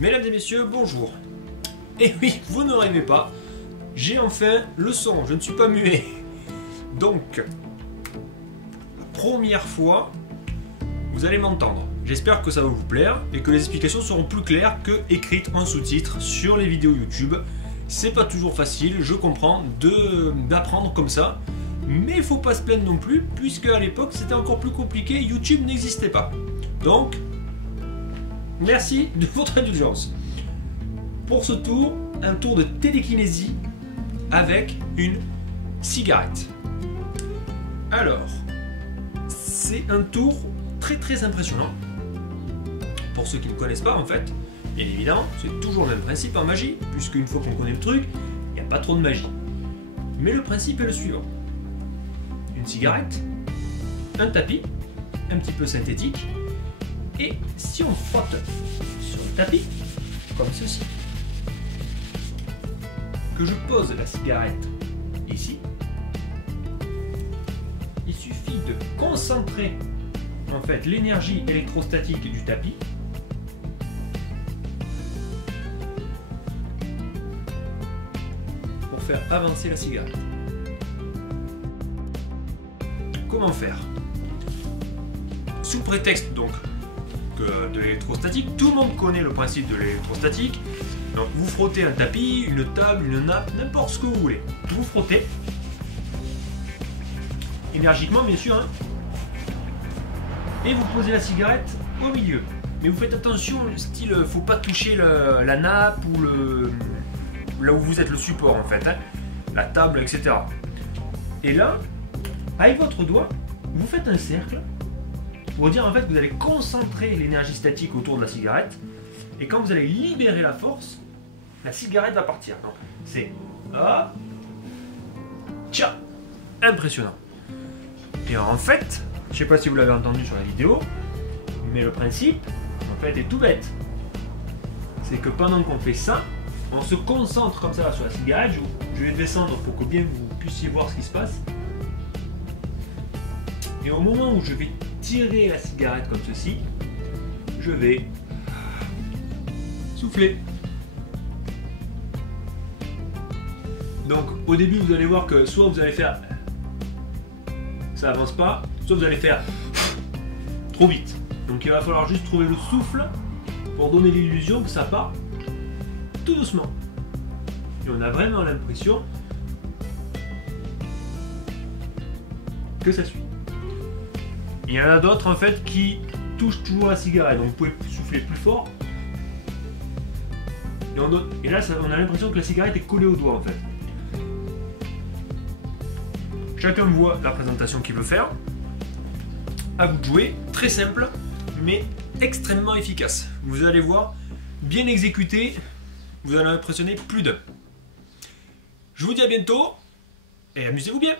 Mesdames et messieurs, bonjour. Et oui, vous ne rêvez pas, j'ai enfin le son, je ne suis pas muet. Donc, la première fois, vous allez m'entendre. J'espère que ça va vous plaire et que les explications seront plus claires que écrites en sous-titres sur les vidéos YouTube. C'est pas toujours facile, je comprends, d'apprendre comme ça. Mais il faut pas se plaindre non plus, puisque à l'époque c'était encore plus compliqué, YouTube n'existait pas. Donc, merci de votre indulgence. Pour ce tour, un tour de télékinésie avec une cigarette. Alors, c'est un tour très impressionnant. Pour ceux qui ne connaissent pas en fait, bien évidemment, c'est toujours le même principe en magie, puisque une fois qu'on connaît le truc, il n'y a pas trop de magie. Mais le principe est le suivant. Une cigarette, un tapis, un petit peu synthétique, et si on frotte sur le tapis, comme ceci, que je pose la cigarette ici, il suffit de concentrer en fait l'énergie électrostatique du tapis pour faire avancer la cigarette. Comment faire? Sous prétexte donc de l'électrostatique, tout le monde connaît le principe de l'électrostatique. Donc vous frottez un tapis, une table, une nappe, n'importe ce que vous voulez. Vous frottez énergiquement bien sûr, hein, et vous posez la cigarette au milieu. Mais vous faites attention, style, faut pas toucher la nappe ou là où vous êtes, le support en fait, hein, la table, etc. Et là, avec votre doigt, vous faites un cercle pour dire en fait que vous allez concentrer l'énergie statique autour de la cigarette, et quand vous allez libérer la force, la cigarette va partir. Donc c'est ah, tcha, impressionnant. Et en fait, je sais pas si vous l'avez entendu sur la vidéo, mais le principe en fait est tout bête. C'est que pendant qu'on fait ça, on se concentre comme ça sur la cigarette. Je vais descendre pour que bien vous puissiez voir ce qui se passe. Et au moment où je vais tirer la cigarette comme ceci, je vais souffler. Donc au début vous allez voir que soit vous allez faire, ça avance pas, soit vous allez faire trop vite. Donc il va falloir juste trouver le souffle pour donner l'illusion que ça part tout doucement. Et on a vraiment l'impression que ça suit. Il y en a d'autres en fait qui touchent toujours la cigarette, donc vous pouvez souffler plus fort. Et là on a l'impression que la cigarette est collée au doigt en fait. Chacun voit la présentation qu'il veut faire. À vous de jouer, très simple, mais extrêmement efficace. Vous allez voir, bien exécuté, vous allez impressionner plus d'un. Je vous dis à bientôt, et amusez-vous bien.